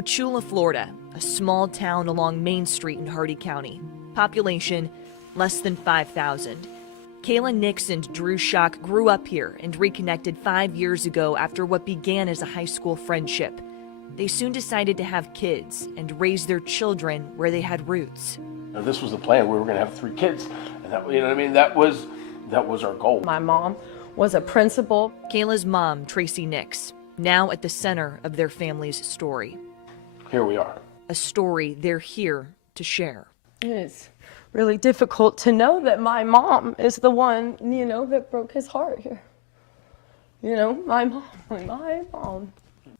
Wauchula, Florida, a small town along Main Street in Hardee County. Population less than 5,000. Kayla Nix and Drew Schock grew up here and reconnected 5 years ago after what began as a high school friendship. They soon decided to have kids and raise their children where they had roots. Now, this was the plan. We were going to have 3 kids, and that, you know what I mean? That was our goal. My mom was a principal. Kayla's mom, Tracy Nix, now at the center of their family's story. Here we are. A story they're here to share. It's really difficult to know that my mom is the one, that broke his heart here. My mom.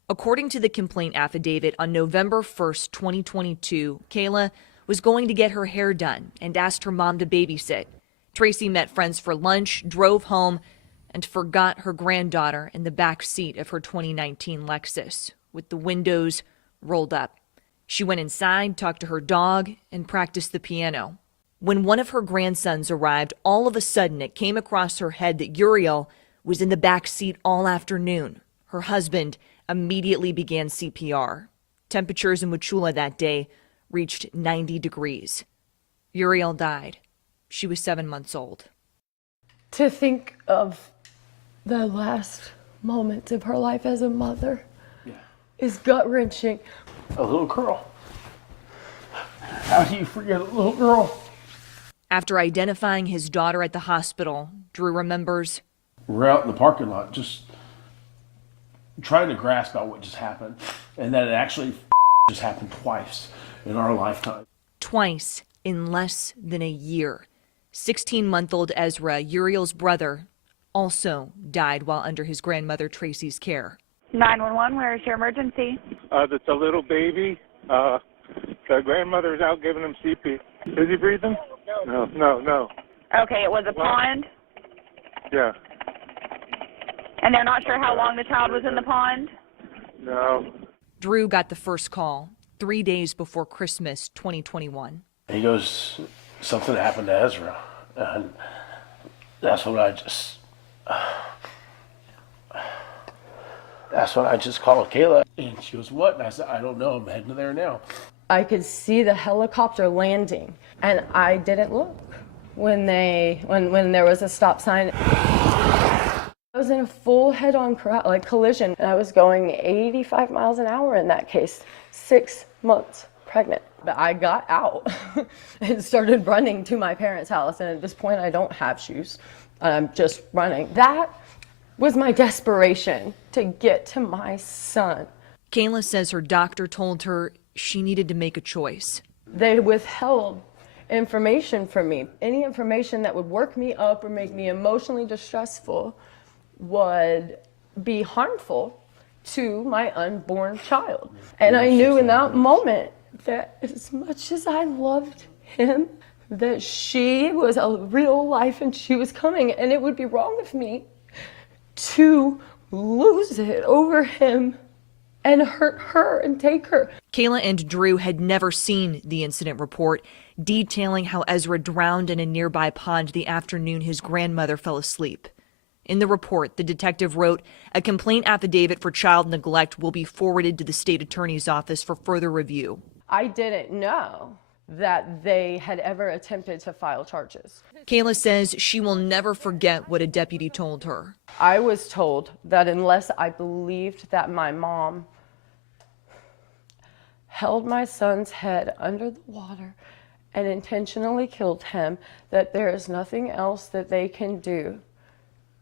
According to the complaint affidavit, on November 1st, 2022, Kayla was going to get her hair done and asked her mom to babysit. Tracy met friends for lunch, drove home, and forgot her granddaughter in the back seat of her 2019 Lexus, with the windows rolled up. She went inside, talked to her dog, and practiced the piano. When one of her grandsons arrived, all of a sudden it came across her head that Uriel was in the back seat all afternoon. Her husband immediately began CPR. Temperatures in Wauchula that day reached 90 degrees. Uriel died. She was 7 months old. To think of the last moments of her life as a mother is gut-wrenching. A little girl. How do you forget a little girl? After identifying his daughter at the hospital, Drew remembers. We're out in the parking lot just trying to grasp out what just happened, and that it actually just happened twice in our lifetime. Twice in less than a year. 16-month-old Ezra, Uriel's brother, also died while under his grandmother Tracy's care. 911, where is your emergency? That's a little baby. The grandmother's out giving him CP. Is he breathing? No. Okay, it was a pond, Yeah. and they're not sure how long the child was in the pond? No. Drew got the first call 3 days before Christmas 2021. He goes, something happened to Ezra, and that's when I just called Kayla, and she goes, what? And I said, I don't know, I'm heading there now. I could see the helicopter landing, and I didn't look when there was a stop sign. I was in a full head-on collision, and I was going 85 miles an hour in that case, 6 months pregnant. But I got out and started running to my parents' house, and at this point I don't have shoes. I'm just running. That was my desperation to get to my son. Kayla says her doctor told her she needed to make a choice. They withheld information from me. Any information that would work me up or make me emotionally distressful would be harmful to my unborn child. And I knew in that moment that as much as I loved him, that she was a real life and she was coming, and it would be wrong of me to lose it over him and hurt her and take her. Kayla and Drew had never seen the incident report detailing how Ezra drowned in a nearby pond the afternoon his grandmother fell asleep. In the report, the detective wrote, a complaint affidavit for child neglect will be forwarded to the state attorney's office for further review. I didn't know that they had ever attempted to file charges. Kayla says she will never forget what a deputy told her. I was told that unless I believed that my mom held my son's head under the water and intentionally killed him, that there is nothing else that they can do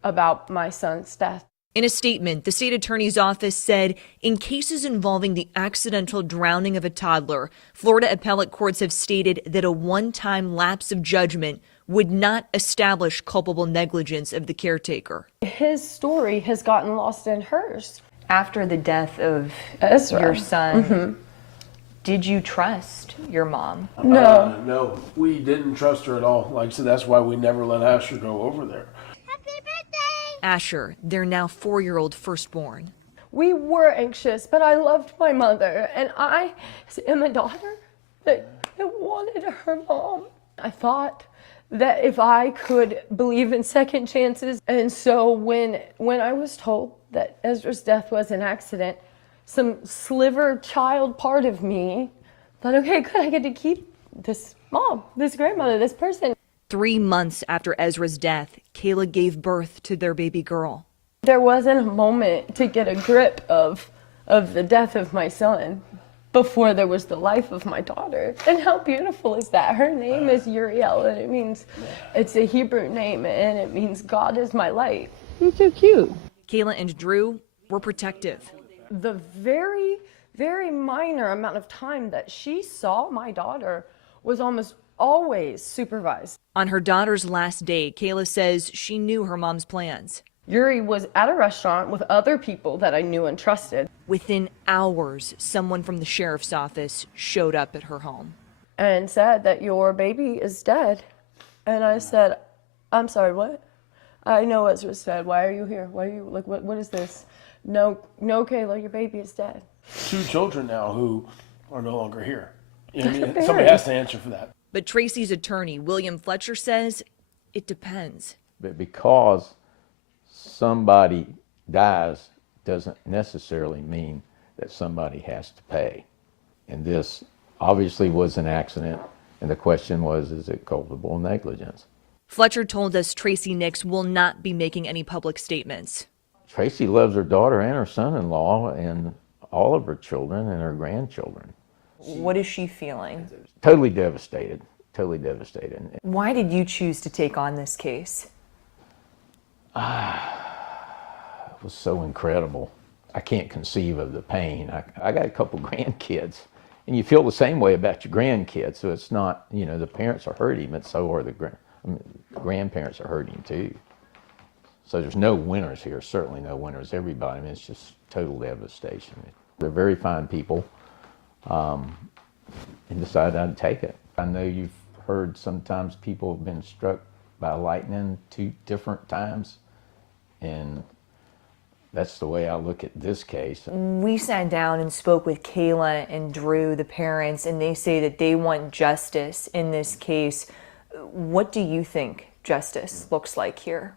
about my son's death. In a statement, the state attorney's office said, in cases involving the accidental drowning of a toddler, Florida appellate courts have stated that a one-time lapse of judgment would not establish culpable negligence of the caretaker. His story has gotten lost in hers. After the death of Ezra, your son, did you trust your mom? No. No, we didn't trust her at all. Like I said, that's why we never let Asher go over there. Asher, their now 4-year-old firstborn. We were anxious, but I loved my mother, and I am a daughter that wanted her mom. I thought that if I could believe in second chances, and so when I was told that Ezra's death was an accident, some sliver child part of me. But okay, good, I get to keep this mom, this grandmother, this person. 3 months after Ezra's death, Kayla gave birth to their baby girl. There wasn't a moment to get a grip of the death of my son before there was the life of my daughter. And how beautiful is that? Her name is Uriel, and it means, it's a Hebrew name, and it means God is my light. You're too cute. Kayla and Drew were protective. The very, very minor amount of time that she saw my daughter was almost always supervised. On her daughter's last day, Kayla says she knew her mom's plans. Yuri was at a restaurant with other people that I knew and trusted. Within hours, someone from the sheriff's office showed up at her home. And said that your baby is dead. And I said, I'm sorry, what? I know Ezra said, why are you here? Why are you, like, what is this? No, Kayla, your baby is dead. 2 children now who are no longer here. You know what I mean? Very. Somebody has to answer for that. But Tracy's attorney, William Fletcher, says it depends. But because somebody dies doesn't necessarily mean that somebody has to pay. And this obviously was an accident, and the question was, is it culpable negligence? Fletcher told us Tracy Nix will not be making any public statements. Tracy loves her daughter and her son-in-law and all of her children and her grandchildren. What is she feeling? Totally devastated, totally devastated. Why did you choose to take on this case? It was so incredible. I can't conceive of the pain. I got a couple grandkids, and you feel the same way about your grandkids. So it's not, you know, the parents are hurting, but so are the grandparents are hurting too. So there's no winners here, certainly no winners. Everybody, I mean, it's just total devastation. They're very fine people, and decided I'd take it. I know you've heard sometimes people have been struck by lightning 2 different times, and that's the way I look at this case. We sat down and spoke with Kayla and Drew, the parents, and they say that they want justice in this case. What do you think justice looks like here?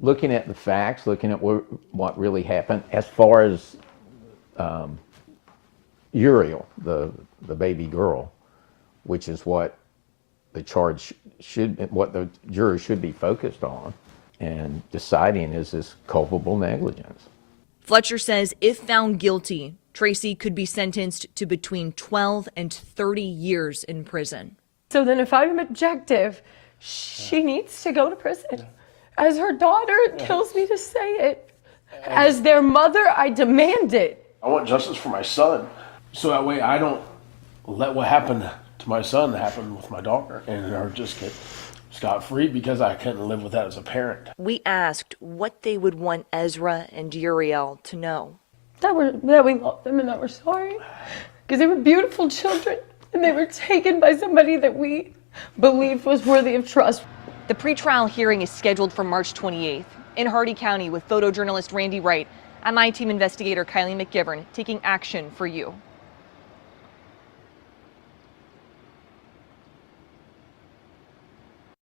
Looking at the facts, looking at what really happened, as far as Uriel, the baby girl, which is what the charge what the jury should be focused on, and deciding is this culpable negligence. Fletcher says if found guilty, Tracy could be sentenced to between 12 and 30 years in prison. So then if I'm objective, she needs to go to prison. As her daughter, it kills me to say it. As their mother, I demand it. I want justice for my son, so that way I don't let what happened to my son happen with my daughter and her just get scot-free, because I couldn't live with that as a parent. We asked what they would want Ezra and Uriel to know. That we loved them and that we're sorry. Because they were beautiful children and they were taken by somebody that we believed was worthy of trust. The pretrial hearing is scheduled for March 28th. In Hardy County with photojournalist Randy Wright, I'm I-Team investigator Kylie McGivern taking action for you.